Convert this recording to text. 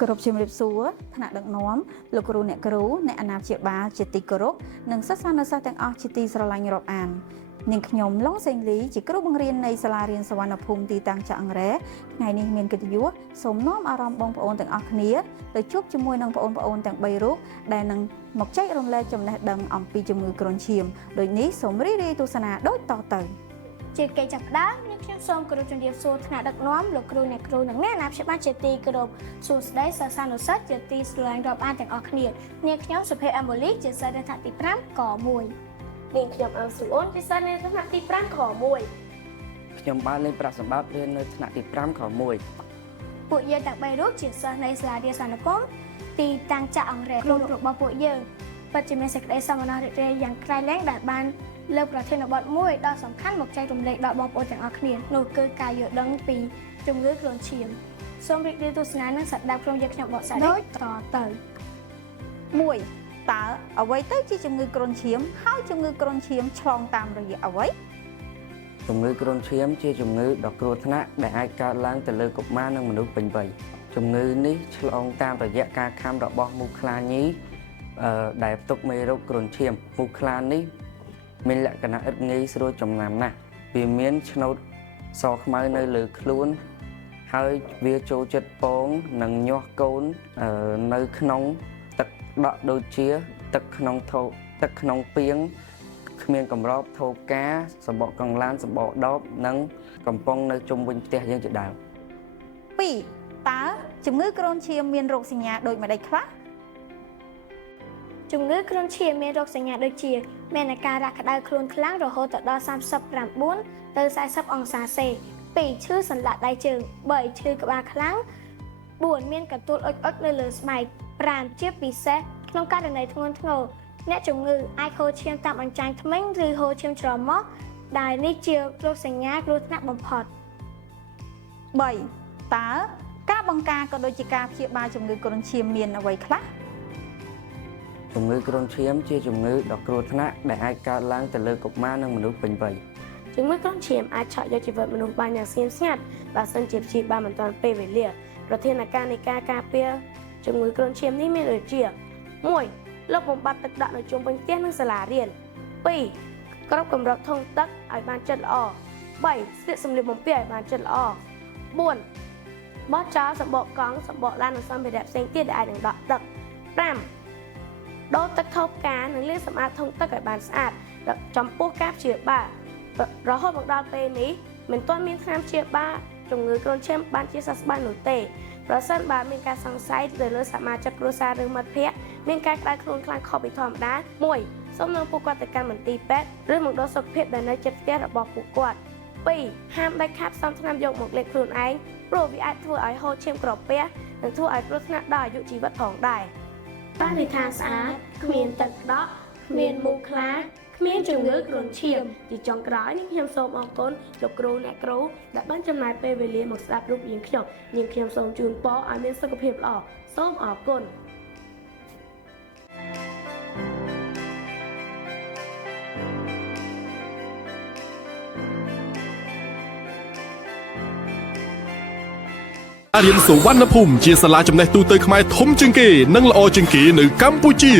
គោរពជំរាបសួរថ្នាក់ដឹកនាំលោកគ្រូអ្នកគ្រូអ្នកអាណាព្យាបាលជាទីគោរពនិងសិស្សានុសិស្សទាំងអស់ជាទីស្រឡាញ់រាប់អាននាងខ្ញុំឡុងសេងលីជាគ្រូបង្រៀននៃសាលារៀនសវណ្ណភូមិទីតាំងចាក់អង្រែថ្ងៃនេះមានកិត្តិយសសូមនាំអារម្មណ៍បងប្អូនទាំងអស់គ្នាទៅជួបជាមួយនឹងបងប្អូនទាំង3រូបដែលនឹងមកចែករំលែកចំណេះដឹងអំពីជំងឺគ្រុនឈាមដូចនេះសូមរីករាយទស្សនាដូចតទៅជាកិច្ចចាប់ផ្ដើមនាងខ្ញុំសូមគោរពជំរាបសួរថ្នាក់ដឹកនាំលោកគ្រូអ្នកគ្រូនិងអ្នកអាណាព្យាបាលជាទីគោរពសួស្តីសិស្សានុសិស្សជាទីស្រឡាញ់រាប់អានទាំងអស់គ្នានាងខ្ញុំសុភ័ក្រអេម៉ូលីជាសិស្សនៅថ្នាក់ទី5ក1នាងខ្ញុំអលស៊ូអូនជាសិស្សនៅថ្នាក់ទី5ខ1ខ្ញុំបានលេងប្រាក់សម្បត្តិរៀននៅថ្នាក់ទី5ខ1ពួកយើងទាំង3រូបជាសិស្សនៃសាលារៀនសវណ្ណភូមិទីតាំងចាក់អង្រែគ្រូរបស់ពួកយើងពិតជាមានសេចក្តីសោមនស្សរីករាយយ៉ាងក្រៃលែងដែលបានលើកប្រធានបទមួយដ៏សំខាន់មកចែករំលែកដល់បងប្អូនទាំងអស់គ្នានោះគឺការយល់ដឹងពីជំងឺគ្រុនឈាមសូមរីករាយទស្សនានិងស្ដាប់ក្រុមយើងខ្ញុំបកស្រាយដូចតទៅ1តើអ្វីទៅជាជំងឺគ្រុនឈាមហើយជំងឺគ្រុនឈាមឆ្លងតាមរយៈអ្វីជំងឺគ្រុនឈាមជាជំងឺដ៏គ្រោះថ្នាក់ដែលអាចកើតឡើងទៅលើកុមារនិងមនុស្សពេញវ័យជំងឺនេះឆ្លងតាមរយៈការខាំរបស់មូសខ្លាញីដែលផ្ទុកមេរោគគ្រុនឈាមមូសខ្លានេះមានលក្ខណៈឥតងាយស្រួលចំណាំណាស់វាមានឆ្នោតសខ្មៅនៅលើខ្លួនហើយវាចូលចិត្តពងនិងញាស់កូននៅក្នុងទឹកដក់ដូចជាទឹកក្នុងពាងគ្មានកម្របថូកាសម្បកកង្លានសម្បកដបនិងកំប៉ុងនៅជុំវិញផ្ទះយើងជាដើម2តើជំងឺគ្រុនឈាមមានរោគសញ្ញាដូចម្តេចខ្លះជំងឺគ្រុនឈាមមានរោគសញ្ញាដូចជាមានអាការៈក្តៅខ្លួនខ្លាំងរហូតដល់39ទៅ40អង្សាសេ2ឈឺសន្លាក់ដៃជើង3ឈឺក្បាលខ្លាំង4មានកន្ទួលអុចនៅលើស្បែក5ជាពិសេសក្នុងករណីធ្ងន់ធ្ងរអ្នកជំងឺអាចហូរឈាមតាមអញ្ចាញធ្មេញឬហូរឈាមច្រមុះដែលនេះជារោគសញ្ញាគ្រោះថ្នាក់បំផុត3តើការបង្ការក៏ដូចជាការព្យាបាលជំងឺគ្រុនឈាមមានអ្វីខ្លះជំងឺគ្រុនឈាមជាជំងឺដ៏គ្រោះថ្នាក់ដែលអាចកើតឡើងទៅលើកុមារនិងមនុស្សពេញវ័យជំងឺគ្រុនឈាមអាចឆក់យកជីវិតមនុស្សបានយ៉ាងស្ងៀមស្ងាត់បើសិនជាព្យាបាលមិនទាន់ពេលវេលាប្រធានការនៃការការពារជំងឺគ្រុនឈាមនេះមានដូចជា1លុបបំបត្តិទឹកដក់នៅជុំវិញផ្ទះនិងសាលារៀន2គ្រប់កម្រិតធុងទឹកឲ្យបានជិតល្អ3ស្លៀកសម្លៀកបំពាក់ឲ្យបានជិតល្អ4បោះចោលសម្បកកង់សម្បកឡាននិងសម្ភារៈផ្សេងទៀតដែលអាចនឹងដក់ទឹក5ដូរទឹកថូផ្កានិងលាងសម្អាតធុងទឹកឲ្យបានស្អាតចំពោះការព្យាបាលរហូតមកដល់ពេលនេះមិនទាន់មានថ្នាំព្យាបាលជំងឺគ្រុនឈាមបានជាសះស្បើយនោះទេប្រសិនបើមានការសង្ស័យទៅលើសមាជិកគ្រួសារឬមិត្តភ័ក្តិមានការក្តៅខ្លួនខ្លាំងខុសពីធម្មតា1សូមនាំពួកគាត់ទៅកាន់មន្ទីរពេទ្យឬមណ្ឌលសុខភាពដែលនៅជិតផ្ទះរបស់ពួកគាត់2ហាមដាច់ខាតផ្សំថ្នាំយកមកលេបខ្លួនឯងព្រោះវាអាចធ្វើឲ្យហូរឈាមក្រពះនិងធ្វើឲ្យគ្រោះថ្នាក់ដល់អាយុជីវិតផងដែរបរិស្ថានស្អាតគ្មានទឹកដក់គ្មានមូសខ្លាគ្មានជំងឺគ្រុនឈាមជាចុងក្រោយនេះខ្ញុំសូមអរគុណលោកគ្រូអ្នកគ្រូដែលបានចំណាយពេលវេលាមកស្ដាប់រូបយើងខ្ញុំសូមជូនពរឲ្យមានសុខភាពល្អសូមអរគុណរៀនសុវណ្ណភូមិជាសាលាចំណេះទូទៅខ្មែរធំជាងគេនិងល្អជាងគេនៅកម្ពុជា